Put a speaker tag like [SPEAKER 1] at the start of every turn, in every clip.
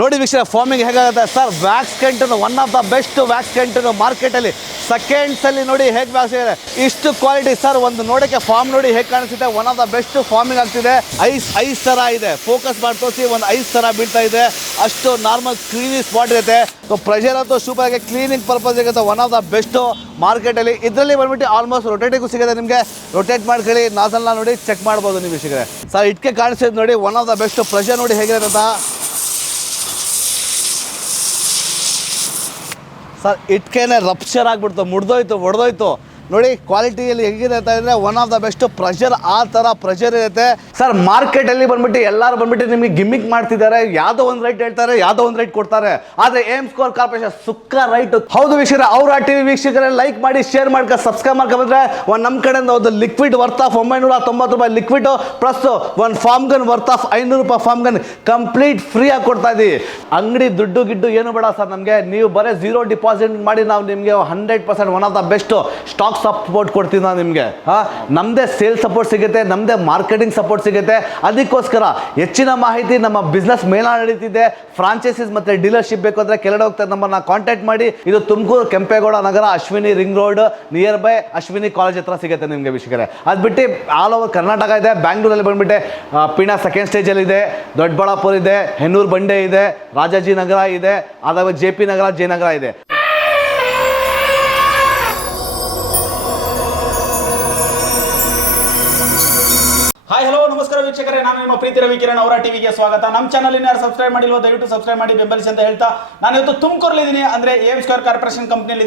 [SPEAKER 1] ನೋಡಿ ವೀಕ್ಷಕ ಫಾರ್ಮಿಂಗ್ ಹೇಗಾಗುತ್ತೆ? Sir Vax ಕಂಟನ್ನು one of the best Vax ಅಲ್ಲಿ. ಮಾರ್ಕೆಟಲ್ಲಿ ಸೆಕೆಂಡ್ಸಲ್ಲಿ ನೋಡಿ ಹೇಗೆ ವ್ಯಾಕ್ಸ್ ಇದೆ. ಇಷ್ಟು ಕ್ವಾಲಿಟಿ ಸರ್ ಒಂದು ನೋಡೋಕ್ಕೆ ಫಾರ್ಮ್ ನೋಡಿ ಹೇಗೆ ಕಾಣಿಸುತ್ತೆ. One of the best foaming ಆಗ್ತಿದೆ. ಐಸ್ ಐಸ್ ಥರ ಇದೆ. ಫೋಕಸ್ ಮಾಡಿ ತೋರಿಸಿ, ಒಂದು ಐಸ್ ಥರ ಬೀಳ್ತಾ ಇದೆ. ಅಷ್ಟು ನಾರ್ಮಲ್ ಕ್ಲೀನಿಂಗ್ ಸ್ಪಾಟ್ ಇರುತ್ತೆ. ಸೊ ಪ್ರೆಷರ್ ಅಂತೂ ಸೂಪರ್ ಆಗಿ ಕ್ಲೀನಿಂಗ್ ಪರ್ಪಸ್ ಇರುತ್ತೆ. ಒನ್ ಆಫ್ ದ ಬೆಸ್ಟು ಮಾರ್ಕೆಟಲ್ಲಿ ಇದರಲ್ಲಿ ಬಂದ್ಬಿಟ್ಟು ಆಲ್ಮೋಸ್ಟ್ ರೊಟೇಟಿಗೂ ಸಿಗುತ್ತೆ ನಿಮಗೆ. ರೊಟೇಟ್ ಮಾಡ್ಕೊಳ್ಳಿ. ನಾಸಲ್ನ ನೋಡಿ ಚೆಕ್ ಮಾಡ್ಬೋದು ನೀವು ಸಿಗರೆ ಸರ್ ಇಟ್ಕೆ ಕಾಣಿಸಿದ್ ನೋಡಿ. One of the best pressure ನೋಡಿ ಹೇಗಿದೆ ಸರ್ ಇಟ್ಕೆನೆ ರಪ್ಚರ್ ಆಗಿಬಿಡ್ತು ಮುಡ್ದೋಯ್ತು ಒಡೆದೋಯ್ತು. ನೋಡಿ ಕ್ವಾಲಿಟಿಯಲ್ಲಿ ಹೇಗಿದೆ ಅಂತ ಅಂದರೆ one of the best pressure ಆ ಥರ ಪ್ರೆಷರ್ ಇರುತ್ತೆ. ಸರ್ ಮಾರ್ಕೆಟಲ್ಲಿ ಬಂದ್ಬಿಟ್ಟು ಎಲ್ಲರೂ ಬಂದ್ಬಿಟ್ಟು ನಿಮಗೆ ಗಿಮ್ಮಿಕ್ ಮಾಡ್ತಿದ್ದಾರೆ. ಯಾವುದೋ ಒಂದು ರೈಟ್ ಹೇಳ್ತಾರೆ, ಯಾವುದೋ ಒಂದು ರೈಟ್ ಕೊಡ್ತಾರೆ. ಆದರೆ ಏಮ್ ಸ್ಕೋರ್ ಕಾರ್ಪೊರೇಷನ್ ಸುಕ್ಕ ರೈಟ್ ಹೌದು ವೀಕ್ಷಕರೇ, ಅವ್ರ ಟಿವಿ ವೀಕ್ಷಕರೇ ಲೈಕ್ ಮಾಡಿ ಶೇರ್ ಮಾಡ್ಕೊ ಸಬ್ಸ್ಕ್ರೈಬ್ ಮಾಡ್ಕೊ ಬಂದ್ರೆ ಒಂದು ನಮ್ಮ ಕಡೆಯಿಂದ ಒಂದು ಲಿಕ್ವಿಡ್ ವರ್ತ್ ಆಫ್ ಒಂಬೈನೂರ ತೊಂಬತ್ತು ರೂಪಾಯಿ ಲಿಕ್ವಿಡ್ ಪ್ಲಸ್ ಒಂದು ಫಾರ್ಮ್ ಗನ್ ವರ್ತ್ ಆಫ್ ಐನೂರು ರೂಪಾಯಿ ಫಾರ್ಮ್ ಗನ್ ಕಂಪ್ಲೀಟ್ ಫ್ರೀ ಆಗಿ ಕೊಡ್ತಾ ಇದ್ದೀವಿ ಅಂಗಡಿ ದುಡ್ಡು ಗಿಡ್ಡು ಏನು ಬೇಡ ಸರ್ ನಮಗೆ. ನೀವು ಬರೀ ಝೀರೋ ಡಿಪಾಸಿಟ್ ಮಾಡಿ ನಾವು ನಿಮಗೆ hundred percent one of the best stock support ಕೊಡ್ತೀವಿ ನಾವು ನಿಮಗೆ. ಹಾಂ ನಮ್ಮದೇ ಸೇಲ್ ಸಪೋರ್ಟ್ ಸಿಗುತ್ತೆ ನಮ್ಮದೇ ಮಾರ್ಕೆಟಿಂಗ್ ಸಪೋರ್ಟ್ ಸಿಗುತ್ತೆ. ಅದಕ್ಕೋಸ್ಕರ ಹೆಚ್ಚಿನ ಮಾಹಿತಿ ನಮ್ಮ ಬಿಸ್ನೆಸ್ ಮೇಲ ನಡೀತಿದೆ ಫ್ರಾಂಚೈಸೀಸ್ ಮತ್ತು ಡೀಲರ್ಶಿಪ್ ಬೇಕು ಅಂದರೆ ಕೆಳಗಡೆ ಹೋಗ್ತಾರೆ ನಮ್ಮನ್ನು ಕಾಂಟ್ಯಾಕ್ಟ್ ಮಾಡಿ. ಇದು Tumakuru Kempegowda Nagar, Ashwini ring road nearby Ashwini college ಹತ್ರ ಸಿಗುತ್ತೆ ನಿಮಗೆ ವೀಕ್ಷಕರೇ. ಅದು ಬಿಟ್ಟು ಆಲ್ ಓವರ್ ಕರ್ನಾಟಕ ಇದೆ ಬ್ಯಾಂಗ್ಳೂರಲ್ಲಿ ಬಂದ್ಬಿಟ್ಟು ಪೀಣಾ ಸೆಕೆಂಡ್ ಸ್ಟೇಜಲ್ಲಿ ಇದೆ, ದೊಡ್ಡಬಳ್ಳಾಪುರ ಇದೆ ಹೆನ್ನೂರು ಬಂಡೆ ಇದೆ, ರಾಜಾಜಿ ನಗರ ಇದೆ ಅದಾದ ಜೆ ಪಿ ನಗರ ಜಯನಗರ ಇದೆ.
[SPEAKER 2] ಪ್ರೀತಿ ರವಿ ಕಿರಣ್ ಅವರ ಟಿವಿಗೆ ಸ್ವಾಗತ. ನಮ್ಮ ಚಾನಲ್ ಯಾರು ಸಬ್ಸ್ಕ್ರೈಬ್ ಮಾಡಿಲ್ವೋ ದಯವಿಟ್ಟು ಸಬ್ಸ್ಕ್ರೈಬ್ ಮಾಡಿ, ಬೆಂಬಲಿಸಿ ಅಂತ ಹೇಳ್ತಾ ನಾನು ಇವತ್ತು ತುಮಕೂರಲ್ಲಿ ಇದ್ದೀನಿ. ಅಂದ್ರೆ ಏಮ್ ಸ್ಕ್ವೇರ್ ಕಾರ್ಪೊರೇಷನ್ ಕಂಪ್ನಿಯಲ್ಲಿ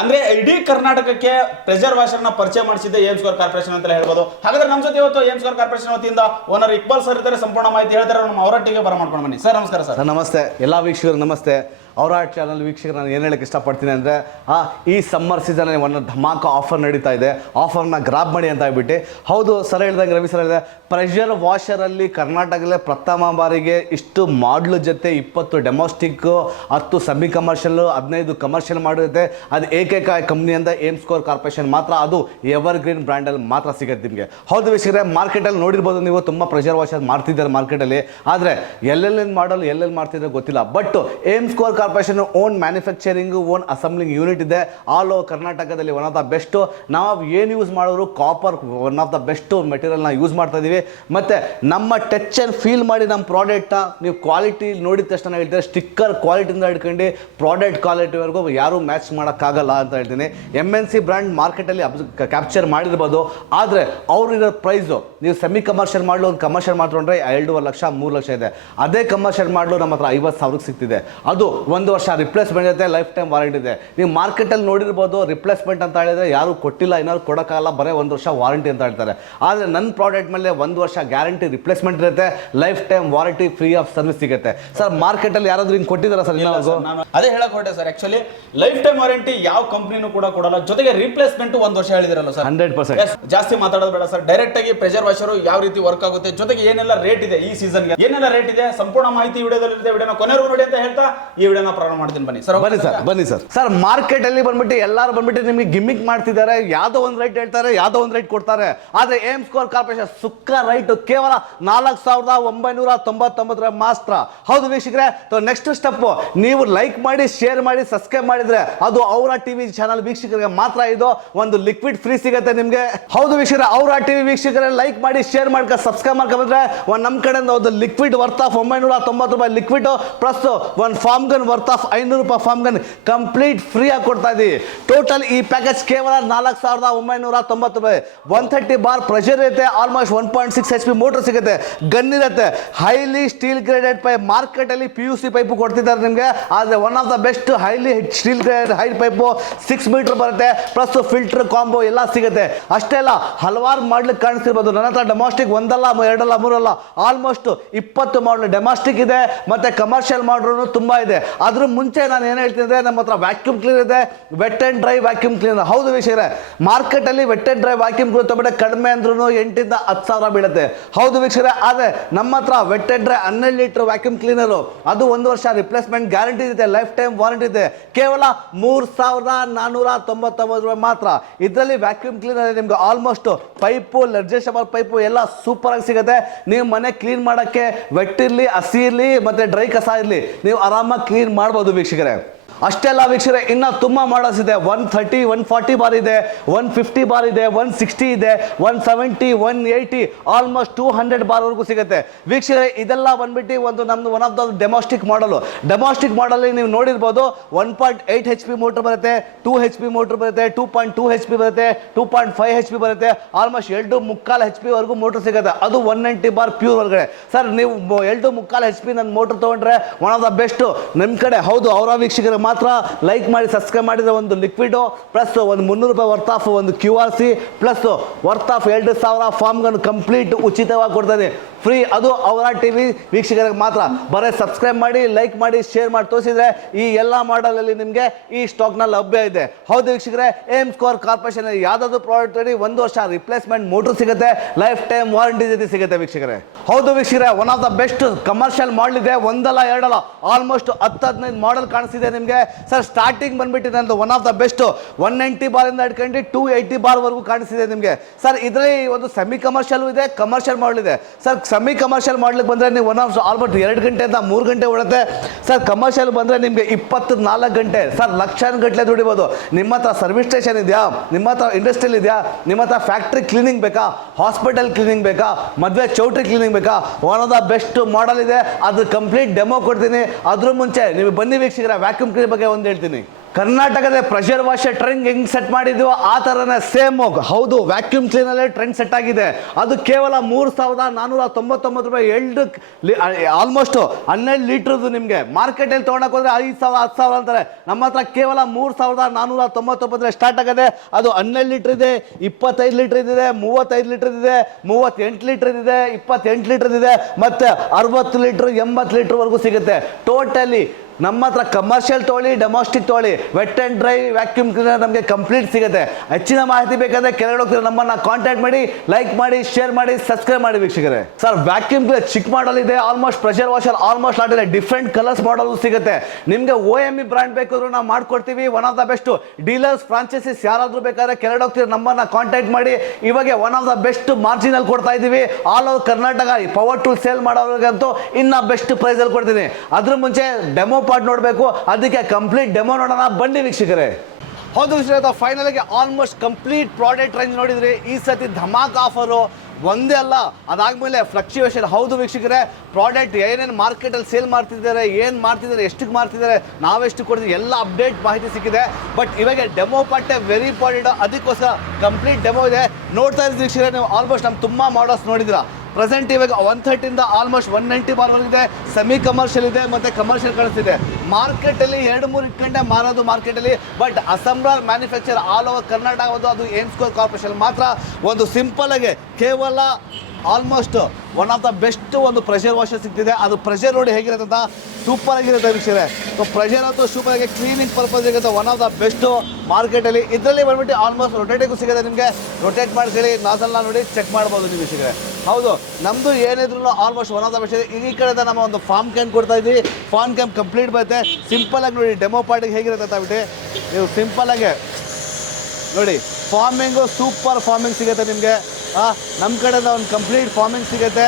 [SPEAKER 2] ಅಂದ್ರೆ ಇಡೀ ಕರ್ನಾಟಕಕ್ಕೆ ಪ್ರೆಷರ್ನ ಪರಿಚಯ ಮಾಡಿಸಿದ್ದೆ ಏಮ್ ಸ್ಕ್ವೇರ್ ಕಾರ್ಪೊರೇಷನ್ ಅಂತ ಹೇಳ್ಬೋದು. ಹಾಗಾದ್ರೆ ನಮ್ಮ ಜೊತೆ ಇವತ್ತು ಎಂ ಸ್ಕ್ವೇರ್ ಕಾರ್ಪೊರೇಷನ್ ವತಿಯಿಂದ ಓನರ್ ಇಕ್ಬಾಲ್ ಸರ್ ಇದ್ದಾರೆ. ಸಂಪೂರ್ಣ ಮಾಹಿತಿ ಹೇಳ್ತಾರೆ. ನಮ್ಮ ಅವರ ಟಿವಿಗೆ ಬರ ಮಾಡ್ಕೊಂಡು ಬನ್ನಿ. ಸರ್ ನಮಸ್ಕಾರ ಸರ್,
[SPEAKER 1] ನಮಸ್ತೆ. ಎಲ್ಲ ವೀಕ್ಷಕರು ನಮಸ್ತೆ. ಅವರ ಚಾನಲ್ ವೀಕ್ಷಕರು ನಾನು ಏನು ಹೇಳಕ್ಕೆ ಇಷ್ಟಪಡ್ತೀನಿ ಅಂದರೆ, ಆ, ಈ ಸಮ್ಮರ್ ಸೀಸನಲ್ಲಿ ಒಂದು ಧಮಾಕ ಆಫರ್ ನಡೀತಾ ಇದೆ. ಆಫರ್ನ ಗ್ರಾಬ್ ಮಾಡಿ ಅಂತ ಹೇಳ್ಬಿಟ್ಟು. ಹೌದು, ಸರ್ ಹೇಳ್ದಂಗೆ ರವಿ ಸರ್ ಹೇಳಿದೆ ಪ್ರೆಷರ್ ವಾಷರಲ್ಲಿ ಕರ್ನಾಟಕದಲ್ಲೇ ಪ್ರಥಮ ಬಾರಿಗೆ ಇಷ್ಟು ಮಾಡ್ಲು ಜೊತೆ ಇಪ್ಪತ್ತು ಡೆಮೋಸ್ಟಿಕ್ ಹತ್ತು ಸೆಮಿ ಕಮರ್ಷಿಯಲ್ ಹದಿನೈದು ಕಮರ್ಷಿಯಲ್ ಮಾಡಿರುತ್ತೆ. ಅದು ಏಕೈಕ ಕಂಪ್ನಿ ಅಂತ ಏಮ್ ಸ್ಕೋರ್ ಕಾರ್ಪೊರೇಷನ್ ಮಾತ್ರ. ಅದು ಎವರ್ ಗ್ರೀನ್ ಬ್ರ್ಯಾಂಡಲ್ಲಿ ಮಾತ್ರ ಸಿಗುತ್ತೆ ನಿಮಗೆ. ಹೌದು ವೀಕ್ಷಕರೇ ಮಾರ್ಕೆಟಲ್ಲಿ ನೋಡಿರ್ಬೋದು ನೀವು, ತುಂಬ ಪ್ರೆಷರ್ ವಾಷರ್ ಮಾಡ್ತಿದ್ದಾರೆ ಮಾರ್ಕೆಟಲ್ಲಿ ಆದರೆ ಎಲ್ಲೆಲ್ಲಿ ಮಾಡಲು ಎಲ್ಲೆಲ್ಲಿ ಮಾಡ್ತಿದ್ರೆ ಗೊತ್ತಿಲ್ಲ. But M Square Corporation own manufacturing, own assembling unit ಇದೆ. ಆಲ್ ಓವರ್ ಕರ್ನಾಟಕದಲ್ಲಿ ಒನ್ ಆಫ್ ದ ಬೆಸ್ಟ್ ನಾವು ಏನು ಯೂಸ್ ಮಾಡೋರು copper one of the best ಮೆಟೀರಿಯಲ್ನ use ಮಾಡ್ತಾ ಇದ್ದೀವಿ ಮತ್ತೆ ನಮ್ಮ ಟಚ್ ಫೀಲ್ ಮಾಡಿ ನಮ್ಮ ಪ್ರಾಡಕ್ಟ್ನ ನೀವು ಕ್ವಾಲಿಟಿ ನೋಡಿದ ತಕ್ಷಣ ಹೇಳ್ತೀರಾ ಸ್ಟಿಕ್ಕರ್ ಕ್ವಾಲಿಟಿಯಿಂದ ಹಿಡ್ಕೊಂಡು ಪ್ರಾಡಕ್ಟ್ ಕ್ವಾಲಿಟಿವರೆಗೂ ಯಾರೂ ಮ್ಯಾಚ್ ಮಾಡೋಕ್ಕಾಗಲ್ಲ ಅಂತ ಹೇಳ್ತೀನಿ. ಎಂ ಎನ್ ಸಿ ಬ್ರ್ಯಾಂಡ್ ಮಾರ್ಕೆಟಲ್ಲಿ ಕ್ಯಾಪ್ಚರ್ ಮಾಡಿರ್ಬೋದು. ಆದರೆ ಅವರಿರೋ ಪ್ರೈಸು ನೀವು ಸೆಮಿ ಕಮರ್ಷಿಯಲ್ ಮಾಡಲು, ಒಂದು ಕಮರ್ಷಿಯಲ್ ಮಾಡ್ಕೊಂಡ್ರೆ ಎರಡೂವರೆ ಲಕ್ಷ, ಮೂರು ಲಕ್ಷ ಇದೆ. ಅದೇ ಕಮರ್ಷಿಯಲ್ ಮಾಡಲು ನಮ್ಮ ಹತ್ರ ಐವತ್ತು ಸಾವಿರಕ್ಕೆ ಸಿಗ್ತಿದೆ. ಅದು ಒಂದು ವರ್ಷ ರಿಪ್ಲೇಸ್ಮೆಂಟ್ ಇರುತ್ತೆ ಲೈಫ್ ಟೈಮ್ ವಾರಂಟಿ ಇದೆ. ನೀವು ಮಾರ್ಕೆಟಲ್ಲಿ ನೋಡಿರ್ಬೋದು ರಿಪ್ಲೇಸ್ಮೆಂಟ್ ಅಂತ ಹೇಳಿದ್ರೆ ಯಾರು ಕೊಟ್ಟಿಲ್ಲ ಏನಾದ್ರು ಕೊಡೋಕ್ಕಾಗಲ್ಲ ಬರೀ ಒಂದು ವರ್ಷ ವಾರಂಟಿ ಅಂತ ಹೇಳ್ತಾರೆ. ಆದರೆ ನನ್ನ ಪ್ರಾಡಕ್ಟ್ ಮೇಲೆ ಒಂದು ವರ್ಷ ಗ್ಯಾರಂಟಿ ರಿಪ್ಲೇಸ್ಮೆಂಟ್ ಇರುತ್ತೆ lifetime warranty free of service ಸಿಗುತ್ತೆ ಸರ್ ಮಾರ್ಕೆಟಲ್ಲಿ ಯಾರಾದರೂ ಹಿಂಗೆ ಕೊಟ್ಟಿದ್ದಾರೆ ಸರ್
[SPEAKER 2] ನಾನು ಅದೇ ಹೇಳಕ್ ಹೊರಟೆ sir actually life time warranty ಯಾವ ಕಂಪ್ನಿನೂ ಕೂಡ ಕೊಡಲ್ಲ. ಜೊತೆಗೆ ರಿಪ್ಲೇಸ್ಮೆಂಟ್ ಒಂದು ವರ್ಷ ಹೇಳಿದಿರಲ್ಲ ಸರ್
[SPEAKER 1] ಹಂಡ್ರೆಡ್ ಪರ್ಸೆಂಟ್
[SPEAKER 2] ಜಾಸ್ತಿ ಮಾತಾಡೋದು ಬೇಡ ಸರ್ ಡೈರೆಕ್ಟ್ ಆಗಿ ಪ್ರೆಷರ್ ವಾಷರ್ ಯಾವ ರೀತಿ ವರ್ಕ್ ಆಗುತ್ತೆ ಜೊತೆಗೆ ಏನೆಲ್ಲ ರೇಟ್ ಇದೆ ಈ ಸೀಸನ್ಗೆ ಏನೆಲ್ಲ ರೇಟ್ ಇದೆ? ಸಂಪೂರ್ಣ ಮಾಹಿತಿ ವಿಡಿಯೋದಲ್ಲಿ ಇರುತ್ತೆ ವಿಡಿಯೋನ ಕೊನೆಗೂ ನೋಡಿ ಅಂತ ಹೇಳ್ತಾ ಈ ವಿಡಿಯೋನ ಪ್ರಾರಂಭ ಮಾಡ್ತೀನಿ ಬನ್ನಿ. ಸರ್
[SPEAKER 1] ಬನ್ನಿ ಸರ್ ಬನ್ನಿ ಸರ್. ಸರ್ ಮಾರ್ಕೆಟ್ ಅಲ್ಲಿ ಬಂದ್ಬಿಟ್ಟು ಎಲ್ಲರೂ ಬಂದ್ಬಿಟ್ಟು ನಿಮಗೆ ಗಿಮ್ಮಿಕ್ ಮಾಡ್ತಿದ್ದಾರೆ. ಯಾವ್ದೋ ಒಂದು ರೈಟ್ ಹೇಳ್ತಾರೆ ಯಾವ್ದೋ ಒಂದು ರೈಟ್ ಕೊಡ್ತಾರೆ. ಆದ್ರೆ ಏಮ್ ಸ್ಕೋರ್ ಕಾರ್ಪೊರೇಷನ್ ಸುಕ್ಕ ರೈಟ್ ಕೇವಲ ನಾಲ್ಕು ಸಾವಿರದ ಒಂಬೈನೂರ ತೊಂಬತ್ತೊಂಬತ್ತರ ಮಾತ್ರ. ಹೌದು ವೀಕ್ಷಕರೇ ನೆಕ್ಸ್ಟ್ ಸ್ಟೆಪ್ ನೀವು ಲೈಕ್ ಮಾಡಿ ಶೇರ್ ಮಾಡಿ ಸಬ್ಸ್ಕ್ರೈಬ್ ಮಾಡಿದ್ರೆ ಅದು ಅವರ ಟಿವಿ ಚಾನಲ್ ವೀಕ್ಷಕರಿಗೆ ಮಾತ್ರ ಇದು ಒಂದು ಲಿಕ್ವಿಡ್ ಫ್ರೀ ಸಿಗುತ್ತೆ ನಿಮಗೆ. ಹೌದು ವೀಕ್ಷಕರೇ ಅವರ ಟಿವಿ ವೀಕ್ಷಕರೇ ಲೈಕ್ ಮಾಡಿ ಶೇರ್ ಮಾಡ್ಕೊ ಸಬ್ಸ್ಕ್ರೈಬ್ ಮಾಡ್ಕೊಂಡ್ರೆ ಒಂದು ನಮ್ಮ ಕಡೆಯಿಂದ ಒಂದು ಲಿಕ್ವಿಡ್ ವರ್ತ್ ಆಫ್ ಒಂಬೈನೂರ ತೊಂಬತ್ತು ರೂಪಾಯಿ ಲಿಕ್ವಿಡ್ ಪ್ಲಸ್ ಒಂದು ಫಾರ್ಮ್ ಗನ್ ವರ್ತ್ ಆಫ್ ಐನೂರು ರೂಪಾಯಿ ಗನ್ ಕಂಪ್ಲೀಟ್ ಫ್ರೀ ಆಗಿ ಕೊಡ್ತಾ ಇದೀವಿ ಟೋಟಲ್ ಈ ಪ್ಯಾಕೇಜ್ ಕೇವಲ ನಾಲ್ಕು ಸಾವಿರದ ಒಂಬೈನೂರ ತೊಂಬತ್ತು ರೂಪಾಯಿ. ಒನ್ ಥರ್ಟಿ ಬಾರ್ ಪ್ರೆಷರ್ ಇರುತ್ತೆ almost one point six H P motor ಸಿಗುತ್ತೆ. ಗನ್ ಇರುತ್ತೆ. ಹೈಲಿ ಸ್ಟೀಲ್ ಗ್ರೇಡೆಡ್ ಪೈಪ್ ಮಾರ್ಕೆಟಲ್ಲಿ ಪಿ ಯು ಸಿ ಪೈಪು ಕೊಡ್ತಿದ್ದಾರೆ ನಿಮಗೆ. ಆದರೆ one of the best highly steel graded high pipe six metre ಬರುತ್ತೆ. Plus filter combo ಎಲ್ಲ ಸಿಗುತ್ತೆ. ಅಷ್ಟೇ ಅಲ್ಲ, ಹಲವಾರು ಮಾಡ್ಲಿಕ್ಕೆ ಕಾಣಿಸಿರ್ಬೋದು ನನ್ನ ಹತ್ರ ಡೊಮಾಸ್ಟಿಕ್ ಒಂದಲ್ಲ, ಎರಡಲ್ಲ, ಮೂರಲ್ಲ ಆಲ್ಮೋಸ್ಟ್ ಇಪ್ಪತ್ತು ಮಾಡಲ್ ಡೆಮಾಸ್ಟಿಕ್ ಇದೆ. ಮತ್ತೆ ಕಮರ್ಷಿಯಲ್ ಮಾಡ್ರೂ ತುಂಬ ಇದೆ. ಅದ್ರ ಮುಂಚೆ ನಾನು ಏನು ಹೇಳ್ತೀನಿ ಅಂದರೆ ನಮ್ಮ ಹತ್ರ ವ್ಯಾಕ್ಯೂಮ್ ಕ್ಲೀನರ್ ಇದೆ wet and dry vacuum cleaner ಹೌದು ವೀಕ್ಷಕರೇ ಮಾರ್ಕೆಟಲ್ಲಿ wet and dry vacuum cleaner ತಗೊಂಡ್ರೆ ಕಡಿಮೆ ಅಂದ್ರೂ ಎಂಟಿಂದ ಹತ್ತು ಸಾವಿರ ಬೀಳುತ್ತೆ. ಹೌದು ವೀಕ್ಷಕರೇ, ಆದರೆ ನಮ್ಮ ಹತ್ರ ವೆಟ್ ಆ್ಯಂಡ್ ಡ್ರೈ ಹನ್ನೆರಡು ಲೀಟರ್ ವ್ಯಾಕ್ಯೂಮ್ ಕ್ಲೀನರು ಅದು ಒಂದು ವರ್ಷ ರಿಪ್ಲೇಸ್ಮೆಂಟ್ ಗ್ಯಾರಂಟಿ ಇದೆ ಲೈಫ್ ಟೈಮ್ ವಾರಂಟಿ ಇದೆ. ಕೇವಲ ಮೂರು ಸಾವಿರದ ನಾನ್ನೂರ ತೊಂಬತ್ತೊಂಬತ್ತು ರೂಪಾಯಿ ಮಾತ್ರ. ಇದರಲ್ಲಿ ವ್ಯಾಕ್ಯೂಮ್ ಕ್ಲೀನರ್ ನಿಮ್ಗೆ ಆಲ್ಮೋಸ್ಟ್ ಪೈಪು ಅಡ್ಜಸ್ಟಬಲ್ ಪೈಪು ಎಲ್ಲ ಸೂಪರ್ ಆಗಿ ಸಿಗುತ್ತೆ. ನೀವು ಮನೆ ಕ್ಲೀನ್ ಮಾಡೋಕ್ಕೆ ವೆಟ್ ಇರಲಿ, ಹಸಿ ಇರಲಿ, ಮತ್ತು ಡ್ರೈ ಕಸ ಇರಲಿ, ನೀವು ಆರಾಮಾಗಿ ಕ್ಲೀನ್ ಮಾಡ್ಬೋದು ವೀಕ್ಷಕರೇ? ಅಷ್ಟೆಲ್ಲ ವೀಕ್ಷಕರೇ ಇನ್ನು ತುಂಬ ಮಾಡಲ್ಸ್ ಇದೆ one thirty one forty bar ಇದೆ ಒನ್ ಫಿಫ್ಟಿ ಬಾರ್ ಇದೆ ಒನ್ ಸಿಕ್ಸ್ಟಿ ಇದೆ one seventy one eighty almost two hundred ಬಾರ್ವರೆಗೂ ಸಿಗುತ್ತೆ. ವೀಕ್ಷಕರೇ ಇದೆಲ್ಲ ಬಂದ್ಬಿಟ್ಟು ಒಂದು ನಮ್ದು ಒನ್ ಆಫ್ ದ ಡೆಮಾಸ್ಟಿಕ್ ಮಾಡಲು ಡೆಮಾಸ್ಟಿಕ್ ಮಾಡಲ್ಲಿ ನೀವು ನೋಡಿರ್ಬೋದು one point eight H P motor ಬರುತ್ತೆ ಟೂ ಹೆಚ್ ಪಿ ಮೋಟ್ರ್ ಬರುತ್ತೆ two point two H P ಬರುತ್ತೆ two point five H P ಬರುತ್ತೆ ಆಲ್ಮೋಸ್ಟ್ ಎರಡು ಮುಕ್ಕಾಲು ಹೆಚ್ ಪಿ ವರೆಗೂ ಮೋಟ್ರ್ ಸಿಗುತ್ತೆ. ಅದು ಒನ್ ನೈಂಟಿ ಬಾರ್ ಪ್ಯೂರ್ ಒಳಗಡೆ ಸರ್ ನೀವು ಎರಡು ಮುಕ್ಕಾಲು ಹೆಚ್ ಪಿ ನನ್ನ ಮೋಟ್ರ್ ತೊಗೊಂಡ್ರೆ ಒನ್ ಆಫ್ ದ ಬೆಸ್ಟ್ ನಿಮ್ಮ ಕಡೆ, ಹೌದು, ಅವರ ವೀಕ್ಷಕರಿಗೆ ಮಾತ್ರ ಲೈಕ್ ಮಾಡಿ ಸಬ್ಸ್ಕ್ರೈಬ್ ಮಾಡಿದರೆ ಒಂದು ಲಿಕ್ವಿಡು ಪ್ಲಸ್ ಒಂದು ಮುನ್ನೂರು ರೂಪಾಯಿ ವರ್ತ್ ಆಫ್ ಒಂದು Q R C plus worth of ಎರಡು ಸಾವಿರ ಫಾರ್ಮ್ಗಳನ್ನು ಕಂಪ್ಲೀಟ್ ಉಚಿತವಾಗಿ ಕೊಡ್ತಾನೆ ಫ್ರೀ. ಅದು ಅವರ ಟಿ ವಿ ವೀಕ್ಷಕರಿಗೆ ಮಾತ್ರ. ಬರೀ ಸಬ್ಸ್ಕ್ರೈಬ್ ಮಾಡಿ ಲೈಕ್ ಮಾಡಿ ಶೇರ್ ಮಾಡಿ ತೋರಿಸಿದ್ರೆ ಈ ಎಲ್ಲ ಮಾಡಲಲ್ಲಿ ನಿಮಗೆ ಈ ಸ್ಟಾಕ್ನ ಲಭ್ಯ ಇದೆ. ಹೌದು ವೀಕ್ಷಕರೇ ಏಮ್ ಸ್ಕೋರ್ ಕಾರ್ಪೊರೇಷನ್ ಯಾವ್ದಾದ್ರು ಪ್ರಾಡಕ್ಟ್ ಅಡಿ ಒಂದು ವರ್ಷ ರಿಪ್ಲೇಸ್ಮೆಂಟ್ ಮೋಟರ್ ಸಿಗುತ್ತೆ ಲೈಫ್ ಟೈಮ್ ವಾರಂಟಿ ಜೊತೆ ಸಿಗುತ್ತೆ ವೀಕ್ಷಕರೇ. ಹೌದು ವೀಕ್ಷಕರೇ one of the best commercial model ಇದೆ, ಒಂದಲ್ಲ, ಎರಡಲ್ಲ ಆಲ್ಮೋಸ್ಟ್ ಹತ್ತು, ಹದಿನೈದು ಮಾಡಲ್ ಕಾಣಿಸ್ತಿದೆ ನಿಮಗೆ. ಸರ್ ಸ್ಟಾರ್ಟಿಂಗ್ ಬಂದ್ಬಿಟ್ಟಿದೆ ಅಂತ one of the best one ninety ಬಾರಿಂದ ಹಿಡ್ಕೊಂಡು ಟೂ ಏಯ್ಟಿ ಬಾರ್ವರೆಗೂ ಕಾಣಿಸ್ತಿದೆ ನಿಮಗೆ. ಸರ್ ಇದರಲ್ಲಿ ಒಂದು ಸೆಮಿ ಕಮರ್ಷಿಯಲ್ ಇದೆ ಕಮರ್ಷಿಯಲ್ ಮಾಡಲ್ ಇದೆ. ಸರ್ ಸೆಮಿ ಕಮರ್ಷಿಯಲ್ ಮಾಡ್ಲಿಕ್ಕೆ ಬಂದರೆ ನೀವು ಒನ್ ಆಫ್ ಆಲ್ಮೋಸ್ಟ್ ಎರಡು ಗಂಟೆಯಿಂದ ಮೂರು ಗಂಟೆ ಉಳುತ್ತೆ ಸರ್ ಕಮರ್ಷಿಯಲ್ ಬಂದರೆ ನಿಮಗೆ ಇಪ್ಪತ್ತು ನಾಲ್ಕು ಗಂಟೆ. ಸರ್ ಲಕ್ಷ ಗಂಟೆ ದುಡಿಬೋದು. ನಿಮ್ಮ ಹತ್ರ ಸರ್ವಿಸ್ ಸ್ಟೇಷನ್ ಇದೆಯಾ? ನಿಮ್ಮ ಹತ್ರ ಇಂಡಸ್ಟ್ರಿಯಲ್ ಇದೆಯಾ? ನಿಮ್ಮ ಹತ್ರ ಫ್ಯಾಕ್ಟ್ರಿ ಕ್ಲೀನಿಂಗ್ ಬೇಕಾ? ಹಾಸ್ಪಿಟಲ್ ಕ್ಲೀನಿಂಗ್ ಬೇಕಾ? ಮದುವೆ ಚೌಟ್ರಿ ಕ್ಲೀನಿಂಗ್ ಬೇಕಾ? One of the best model ಇದೆ. ಅದು ಕಂಪ್ಲೀಟ್ ಡೆಮೋ ಕೊಡ್ತೀನಿ. ಅದ್ರ ಮುಂಚೆ ನೀವು ಬನ್ನಿ ವೀಕ್ಷಕರ ವ್ಯಾಕ್ಯೂಮ್ ಕ್ಲೀನ್ ಬಗ್ಗೆ ಒಂದು ಹೇಳ್ತೀನಿ. ಕರ್ನಾಟಕದ ಪ್ರೆಷರ್ ವಾಷರ್ ಟ್ರೆಂಡ್ ಹೆಂಗ್ ಸೆಟ್ ಮಾಡಿದ್ವೋ ಆ ಥರನೇ ಸೇಮ್ ಹೌದು ವ್ಯಾಕ್ಯೂಮ್ ಕ್ಲೀನಲ್ಲೇ ಟ್ರೆಂಡ್ ಸೆಟ್ ಆಗಿದೆ. ಅದು ಕೇವಲ ಮೂರು ಸಾವಿರದ ನಾನ್ನೂರ ತೊಂಬತ್ತೊಂಬತ್ತು ರೂಪಾಯಿ ಎರಡು ಆಲ್ಮೋಸ್ಟ್ ಹನ್ನೆರಡು ಲೀಟ್ರದ್ದು ನಿಮಗೆ. ಮಾರ್ಕೆಟಲ್ಲಿ ತೊಗೊಳಕ್ ಹೋದ್ರೆ ಐದು ಸಾವಿರ, ಹತ್ತು ಸಾವಿರ ಅಂತಾರೆ. ನಮ್ಮ ಹತ್ರ ಕೇವಲ ಮೂರು ಸಾವಿರದ ನಾನ್ನೂರ ತೊಂಬತ್ತೊಂಬತ್ತರಲ್ಲಿ ಸ್ಟಾರ್ಟ್ ಆಗಿದೆ ಅದು ಹನ್ನೆರಡು ಲೀಟ್ರ್ ಇದೆ, ಇಪ್ಪತ್ತೈದು ಲೀಟ್ರ್ ಇದೆ ಮೂವತ್ತೈದು ಲೀಟ್ರ್ ಇದೆ ಮೂವತ್ತೆಂಟು ಲೀಟ್ರ್ ಇದೆ ಇಪ್ಪತ್ತೆಂಟು ಲೀಟ್ರ್ ಇದೆ ಮತ್ತೆ ಅರವತ್ತು ಲೀಟ್ರ್, ಎಂಬತ್ತು ಲೀಟ್ರ್ವರೆಗೂ ಸಿಗುತ್ತೆ. ಟೋಟಲಿ ನಮ್ಮ ಹತ್ರ ಕಮರ್ಷಿಯಲ್ ತೋಳಿ domestic ತೋಳಿ wet and dry vacuum cleaner ನಮಗೆ ಕಂಪ್ಲೀಟ್ ಸಿಗುತ್ತೆ. ಹೆಚ್ಚಿನ ಮಾಹಿತಿ ಬೇಕಾದರೆ ಕೆಳಗಡೆ ಹೋಗ್ತಾರೆ ನಮ್ಮನ್ನು ಕಾಂಟ್ಯಾಕ್ಟ್ ಮಾಡಿ ಲೈಕ್ ಮಾಡಿ ಶೇರ್ ಮಾಡಿ ಸಬ್ಸ್ಕ್ರೈಬ್ ಮಾಡಿ ವೀಕ್ಷಕರೇ. ಸರ್ ವ್ಯಾಕ್ಯೂಮ್ ಕ್ಲೀನರ್ ಚಿಕ್ಕ ಮಾಡಲ್ ಇದೆ ಆಲ್ಮೋಸ್ಟ್ ಪ್ರೆಷರ್ ವಾಷರ್ ಆಲ್ಮೋಸ್ಟ್ ಆಟಿದೆ ಡಿಫ್ರೆಂಟ್ ಕಲರ್ಸ್ ಮಾಡಲ್ ಸಿಗುತ್ತೆ. ನಿಮಗೆ ಓ ಎಂ ಇ ಬ್ರ್ಯಾಂಡ್ ಬೇಕಾದ್ರು ನಾವು ಮಾಡ್ಕೊಡ್ತೀವಿ. One of the best dealers franchises ಯಾರಾದರೂ ಬೇಕಾದ್ರೆ ಕೆಳಗಡೆ ಹೋಗ್ತೀರ ನಮ್ಮನ್ನು ಕಾಂಟ್ಯಾಕ್ಟ್ ಮಾಡಿ. ಇವಾಗ ಒನ್ ಆಫ್ ದ ಬೆಸ್ಟ್ ಮಾರ್ಜಿನಲ್ಲಿ ಕೊಡ್ತಾ ಇದ್ದೀವಿ all over Karnataka power tool sale ಮಾಡೋರಿಗಂತೂ ಇನ್ನೂ ಬೆಸ್ಟ್ ಪ್ರೈಸಲ್ಲಿ ಕೊಡ್ತೀನಿ. ಅದ್ರ ಮುಂಚೆ ಡೆಮೋ ಪಾರ್ಟ್ ನೋಡಬೇಕು. ಅದಕ್ಕೆ ಕಂಪ್ಲೀಟ್ ಡೆಮೋ ನೋಡೋಣ. ಬನ್ನಿ ವೀಕ್ಷಕರೇ. ಹೌದು ವೀಕ್ಷಕರೇ ಫೈನಲ್ಗೆ ಆಲ್ಮೋಸ್ಟ್ ಕಂಪ್ಲೀಟ್ ಪ್ರಾಡಕ್ಟ್ ರೇಂಜ್ ನೋಡಿದ್ರಿ. ಈ ಸತಿ ಧಮಾಕ್ ಆಫರು ಒಂದೇ ಅಲ್ಲ ಅದಾದ್ಮೇಲೆ ಫ್ಲಕ್ಚುಯೇಷನ್ ಹೌದು ವೀಕ್ಷಕರೇ ಪ್ರಾಡಕ್ಟ್ ಏನೇನು ಮಾರ್ಕೆಟಲ್ಲಿ ಸೇಲ್ ಮಾಡ್ತಿದ್ದಾರೆ, ಏನು ಮಾಡ್ತಿದ್ದಾರೆ ಎಷ್ಟಕ್ಕೆ ಮಾಡ್ತಿದ್ದಾರೆ ನಾವೆಷ್ಟು ಕೊಡ್ತೀವಿ, ಎಲ್ಲ ಅಪ್ಡೇಟ್ ಮಾಹಿತಿ ಸಿಕ್ಕಿದೆ. ಬಟ್ ಇವಾಗ ಡೆಮೋ ಪಾರ್ಟೆ ವೆರಿ ಇಂಪಾರ್ಟೆಂಟ್ ಅದಕ್ಕೋಸ್ಕರ ಕಂಪ್ಲೀಟ್ ಡೆಮೋ ಇದೆ. ನೋಡ್ತಾ ಇದ್ದೀವಿ ವೀಕ್ಷಕರೇ, ನೀವು ಆಲ್ಮೋಸ್ಟ್ ನಮ್ಮ ತುಂಬ ಮಾಡಲ್ಸ್ ನೋಡಿದ್ದೀರಾ. ಪ್ರೆಸೆಂಟ್ ಇವಾಗ ಒನ್ ಥರ್ಟಿಯಿಂದ ಆಲ್ಮೋಸ್ಟ್ ಒನ್ ನೈಂಟಿ ಇದೆ ಸೆಮಿ ಕಮರ್ಷಿಯಲ್ ಇದೆ, ಮತ್ತು ಕಮರ್ಷಿಯಲ್ ಕಾಣಿಸ್ತಿದೆ. ಮಾರ್ಕೆಟಲ್ಲಿ ಎರಡು ಮೂರು ಇಟ್ಕೊಂಡೆ ಮಾರೋದು ಮಾರ್ಕೆಟಲ್ಲಿ but assembler manufacture all over Karnataka ಅದು ಏನ್ಸ್ಕೋರ್ ಕಾರ್ಪೊರೇಷನ್ ಮಾತ್ರ. ಒಂದು ಸಿಂಪಲ್ ಆಗಿ ಕೇವಲ almost one of the best ಒಂದು ಪ್ರೆಷರ್ ವಾಷರ್ ಸಿಗ್ತಿದೆ. ಅದು ಪ್ರೆಷರ್ ನೋಡಿ ಹೇಗಿರುತ್ತೆ ಅಂತ ಸೂಪರ್ ಆಗಿರುತ್ತೆ ವೀಕ್ಷಕರೇ. ಸೊ ಪ್ರೆಷರ್ ಅಂತೂ ಸೂಪರ್ ಆಗಿ ಕ್ಲೀನಿಂಗ್ ಪರ್ಪಸ್ ಸಿಗುತ್ತೆ ಒನ್ ಆಫ್ ದ ಬೆಸ್ಟ್ ಮಾರ್ಕೆಟಲ್ಲಿ ಇದರಲ್ಲಿ ಬಂದ್ಬಿಟ್ಟು ಆಲ್ಮೋಸ್ಟ್ ರೊಟೇಟಿಗೂ ಸಿಗುತ್ತೆ ನಿಮಗೆ. ರೊಟೇಟ್ ಮಾಡ್ಕೊಳ್ಳಿ ನಾಸಲ್ನ ನೋಡಿ ಚೆಕ್ ಮಾಡ್ಬೋದು ನೀವು ವೀಕ್ಷಕರೇ. ಹೌದು ನಮ್ಮದು ಏನಿದ್ರು almost one of the best ಇದೆ. ಈ ಕಡೆ ನಮ್ಮ ಒಂದು ಫಾರ್ಮ್ ಕ್ಯಾನ್ ಕೊಡ್ತಾ ಇದ್ವಿ. ಫಾರ್ಮ್ ಕ್ಯಾಂಪ್ ಕಂಪ್ಲೀಟ್ ಬರುತ್ತೆ. ಸಿಂಪಲ್ ಆಗಿ ನೋಡಿ ಡೆಮೋ ಪಾರ್ಟಿಗೆ ಹೇಗಿರುತ್ತೆ ಅಂತ ಬಿಟ್ಟು, ನೀವು ಸಿಂಪಲ್ ಆಗಿ ನೋಡಿ ಫಾರ್ಮಿಂಗು ಸೂಪರ್ ಫಾರ್ಮಿಂಗ್ ಸಿಗುತ್ತೆ ನಿಮಗೆ. ನಮ್ಮ ಕಡೆಯಿಂದ ಒಂದು ಕಂಪ್ಲೀಟ್ ಫಾರ್ಮಿಂಗ್ ಸಿಗುತ್ತೆ.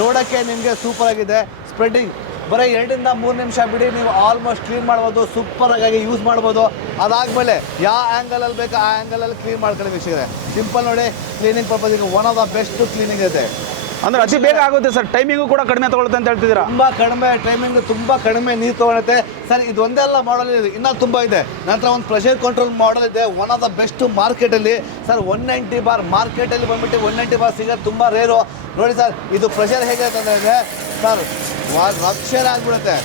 [SPEAKER 1] ನೋಡೋಕ್ಕೆ ನಿಮಗೆ ಸೂಪರ್ ಆಗಿದೆ. ಸ್ಪ್ರೆಡ್ಡಿಂಗ್ ಬರೀ ಎರಡರಿಂದ ಮೂರು ನಿಮಿಷ ಬಿಡಿ, ನೀವು ಆಲ್ಮೋಸ್ಟ್ ಕ್ಲೀನ್ ಮಾಡ್ಬೋದು ಸೂಪರ್ ಆಗಿ ಯೂಸ್ ಮಾಡ್ಬೋದು. ಅದಾದಮೇಲೆ ಯಾವ ಆ್ಯಂಗಲಲ್ಲಿ ಬೇಕೋ, ಆ ಆ್ಯಂಗಲಲ್ಲಿ ಕ್ಲೀನ್ ಮಾಡ್ಕೊಳ್ಳಿ ಸಿಗುತ್ತೆ ಸಿಂಪಲ್ ನೋಡಿ cleaning purpose one of the best cleaning ಇದೆ.
[SPEAKER 2] ಅಂದ್ರೆ ಅತಿ ಬೇಗ ಆಗುತ್ತೆ ಸರ್. ಟೈಮಿಂಗು ಕೂಡ ಕಡಿಮೆ ತಗೊಳುತ್ತೆ ಅಂತ ಹೇಳ್ತಿದ್ದೀರಾ?
[SPEAKER 1] ತುಂಬಾ ಕಡಿಮೆ ಟೈಮಿಂಗ್ ತುಂಬಾ ಕಡಿಮೆ ನೀರು ತಗೊಳುತ್ತೆ. ಸರ್, ಇದು ಒಂದೆಲ್ಲ ಮಾಡಲ್ ಇದೆ. ಇನ್ನೂ ತುಂಬಾ ಇದೆ. ನಂತರ ಒಂದು ಪ್ರೆಷರ್ ಕಂಟ್ರೋಲ್ ಮಾಡಲ್ ಇದೆ. ಒನ್ ಆಫ್ ದ ಬೆಸ್ಟ್ ಮಾರ್ಕೆಟಲ್ಲಿ ಸರ್ ಒನ್ ನೈಂಟಿ ಬಾರ್ ಮಾರ್ಕೆಟಲ್ಲಿ ಬಂದ್ಬಿಟ್ಟು ಒನ್ ನೈಂಟಿ ಬಾರ್ ಸಿಗೋದು ತುಂಬ ರೇರು ನೋಡಿ ಸರ್, ಇದು ಪ್ರೆಷರ್ ಹೇಗೆ ಅಂದರೆ ಸರ್ ರಕ್ಷರ್ ಆಗಿಬಿಡುತ್ತೆ.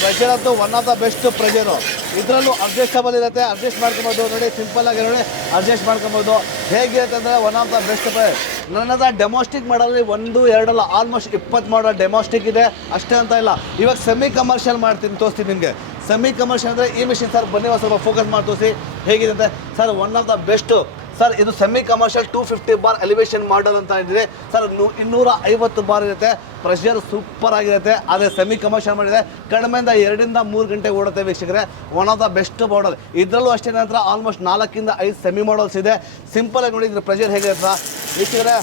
[SPEAKER 1] ಪ್ರೆಷರ್ ಅಂತೂ one of the best pressure ಇದರಲ್ಲೂ ಅಡ್ಜಸ್ಟಬಲ್ ಇರುತ್ತೆ. ಅಡ್ಜಸ್ಟ್ ಮಾಡ್ಕೊಬೋದು. ನೋಡಿ ಸಿಂಪಲ್ ಆಗಿ ನೋಡಿ. ಅಡ್ಜಸ್ಟ್ ಮಾಡ್ಕೊಬೋದು. ಹೇಗಿರುತ್ತೆ ಅಂದರೆ one of the best price ನನ್ನ ಹತ್ರ ಡೆಮೋಸ್ಟಿಕ್ ಮಾಡಲ್ಲಿ ಒಂದು, ಎರಡಲ್ಲ ಆಲ್ಮೋಸ್ಟ್ ಇಪ್ಪತ್ತು ಮಾಡಲ್ ಡೆಮೋಸ್ಟಿಕ್ ಇದೆ. ಅಷ್ಟೇ ಅಂತ ಇಲ್ಲ. ಇವಾಗ ಸೆಮಿ ಕಮರ್ಷಿಯಲ್ ಮಾಡ್ತೀನಿ ತೋರಿಸ್ತೀನಿ ನಿಮಗೆ. ಸೆಮಿ ಕಮರ್ಷಿಯಲ್ ಅಂದರೆ ಈ ಮಿಷಿನ್ ಸರ್, ಬನ್ನಿ ಒಂದು ಸ್ವಲ್ಪ ಫೋಕಸ್ ಮಾಡಿ ತೋರಿಸಿ. ಹೇಗಿದೆ ಅಂತ. Sir one of the best sir, ಇದು semi commercial two fifty bar elevation model ಅಂತ ಇದ್ರೆ ಸರ್ ಇನ್ನೂರ ಐವತ್ತು ಬಾರ್ ಇರುತ್ತೆ. ಪ್ರೆಷರ್ ಸೂಪರ್ ಆಗಿರುತ್ತೆ. ಆದರೆ ಸೆಮಿ ಕಮರ್ಷಿಯಲ್ ಮಾಡಿದೆ ಕಡಿಮೆಯಿಂದ ಎರಡರಿಂದ ಮೂರು ಗಂಟೆ ಓಡುತ್ತೆ ವೀಕ್ಷಕರೇ. One of the best model ಇದರಲ್ಲೂ ಅಷ್ಟೇ ನಂತರ ಆಲ್ಮೋಸ್ಟ್ ನಾಲ್ಕಿಂದ ಐದು ಸೆಮಿ ಮಾಡಲ್ಸ್ ಇದೆ. ಸಿಂಪಲ್ ಆಗಿ ನೋಡಿದ್ರೆ ಪ್ರೆಷರ್ ಹೇಗಿರುತ್ತೆ ವೀಕ್ಷಕರೇ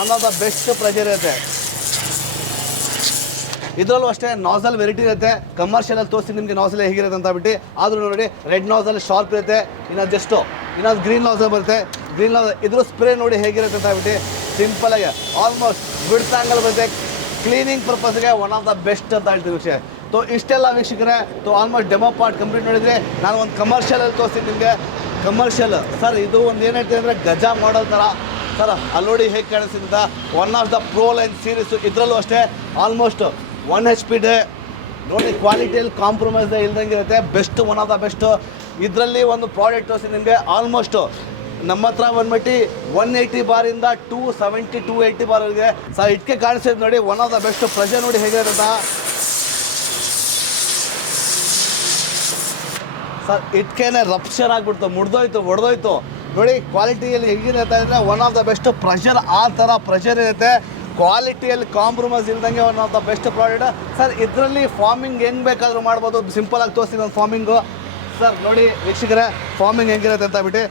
[SPEAKER 1] one of the best pressure ಇರುತ್ತೆ. ಇದರಲ್ಲೂ ಅಷ್ಟೇ ನಾಸಲ್ ವೆರೈಟಿ ಇರುತ್ತೆ. ಕಮರ್ಷಿಯಲ್ ಅಲ್ಲಿ ತೋರಿಸಿ ನಿಮಗೆ ನಾಸಲ್ ಹೇಗಿರುತ್ತೆ ಅಂತ ಬಿಟ್ಟು. ಆದರೂ ನೋಡಿ ರೆಡ್ ನಾಸಲ್ ಶಾರ್ಪ್ ಇರುತ್ತೆ. ಇನ್ನೊಂದು ಜಸ್ಟು ಇನ್ನೊಂದು ಗ್ರೀನ್ ನಾಸಲ್ ಬರುತ್ತೆ. ಗ್ರೀನ್ ನಾಸಲ್ ಇದ್ರ ಸ್ಪ್ರೇ ನೋಡಿ ಹೇಗಿರುತ್ತೆ ಅಂತ ಬಿಟ್ಟು ಸಿಂಪಲ್ ಆಗಿ ಆಲ್ಮೋಸ್ಟ್ ಗುಡ್ ಆಂಗಲ್ ಬರುತ್ತೆ. ಕ್ಲೀನಿಂಗ್ ಪರ್ಪಸ್ಗೆ ಒನ್ ಆಫ್ ದ ಬೆಸ್ಟ್ ಅಂತ ಹೇಳ್ತೀವಿ ವಿಷಯ ತೋ, ಇಷ್ಟೆಲ್ಲ ವೀಕ್ಷಕರೇ, ತೋ ಆಲ್ಮೋಸ್ಟ್ ಡೆಮೋ ಪಾರ್ಟ್ ಕಂಪ್ಲೀಟ್ ನೋಡಿದ್ರೆ ನಾನು ಒಂದು ಕಮರ್ಷಿಯಲ್ ಅಲ್ಲಿ ತೋರಿಸ್ತೀನಿ ನಿಮಗೆ. ಕಮರ್ಷಿಯಲ್ ಸರ್ ಇದು ಒಂದು ಏನು ಹೇಳ್ತೀನಿ ಅಂದರೆ ಗಜ ಮಾಡಲ್ ಥರ ಸರ್ ಅಲ್ಲಿ ನೋಡಿ ಹೇಗೆ ಕಾಣಿಸ್ತಿದ್ದ one of the pro line series ಇದರಲ್ಲೂ ಅಷ್ಟೇ. Almost one H P day ನೋಡಿ ಕ್ವಾಲಿಟಿಯಲ್ಲಿ ಕಾಂಪ್ರಮೈಸ್ ಇಲ್ದಂಗೆ ಇರುತ್ತೆ. Best one of the best ಇದರಲ್ಲಿ ಒಂದು ಪ್ರಾಡಕ್ಟ್ ತೋರಿಸಿ ನಿಮಗೆ ಆಲ್ಮೋಸ್ಟ್ ನಮ್ಮ ಹತ್ರ ಬಂದ್ಬಿಟ್ಟು one eighty ಬಾರಿಂದ two seventy two eighty bar ಇದೆ ಸರ್ ಇಟ್ಕೆ ಕಾಣಿಸಿದ್ ನೋಡಿ one of the best pressure ನೋಡಿ ಹೇಗಿರುತ್ತೆ ಸರ್ ಇಟ್ಕೆನೆ ರಪ್ಚರ್ ಆಗಿಬಿಡ್ತು ಮುಡ್ದೋಯ್ತು ಒಡೆದೋಯ್ತು. ನೋಡಿ ಕ್ವಾಲಿಟಿಯಲ್ಲಿ ಹೆಂಗಿರುತ್ತೆ ಅಂದರೆ one of the best pressure ಆ ಥರ ಪ್ರೆಷರ್ ಇರುತ್ತೆ. ಕ್ವಾಲಿಟಿಯಲ್ಲಿ ಕಾಂಪ್ರಮೈಸ್ ಇಲ್ದಂಗೆ one of the best product sir ಇದರಲ್ಲಿ ಫಾರ್ಮಿಂಗ್ ಹೆಂಗೆ ಬೇಕಾದರೂ ಮಾಡ್ಬೋದು. ಆಗಿ ತೋರಿಸ್ತೀನಿ ಒಂದು ಫಾರ್ಮಿಂಗು ಸರ್ ನೋಡಿ ವೀಕ್ಷಕರೇ ಫಾರ್ಮಿಂಗ್ ಹೆಂಗಿರುತ್ತೆ ಅಂತ ಬಿಟ್ಟು